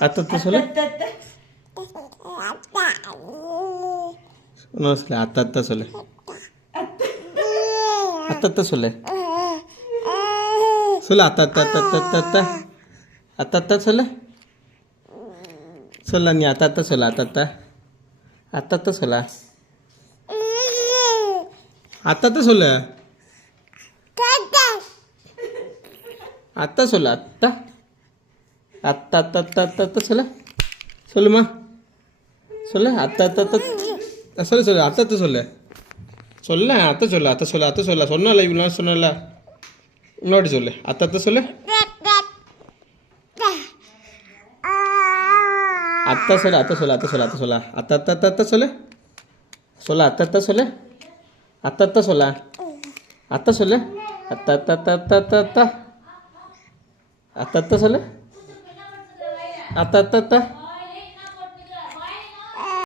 அத்தத்தை சொல்லு. இன்னொரு சொல்லு. அத்தத்தை சொல்லு. அத்தத்தை சொல்லு. சொல்லு. அத்தத்தை அத்தத்தை சொல்லு. சொல்ல நீ அத்தத்தை சொல்லு. அத்தத்தை சொல்ல. அத்தத்தை சொல்லு. அத்தை சொல்லு. அத்தை சொல்லு. சொல்லுமா சொல்லு. சொல்லு. அத்தத்தை சொல்லு. சொல்ல. அத்தை சொல்ல. சொன்னல இவ்வளோ சொன்னல. இன்னொரு சொல்லு. அத்தத்தை சொல்லு. அத்தை சொல்லு. அத்தை சொல்லு. அத்தத்தை சொல்லு. அத்தத்தை சொல்லு. அத்தத்தை சொல்ல. அத்தை சொல்லு. அத்தத்தை சொல்லு. அத்தத்தை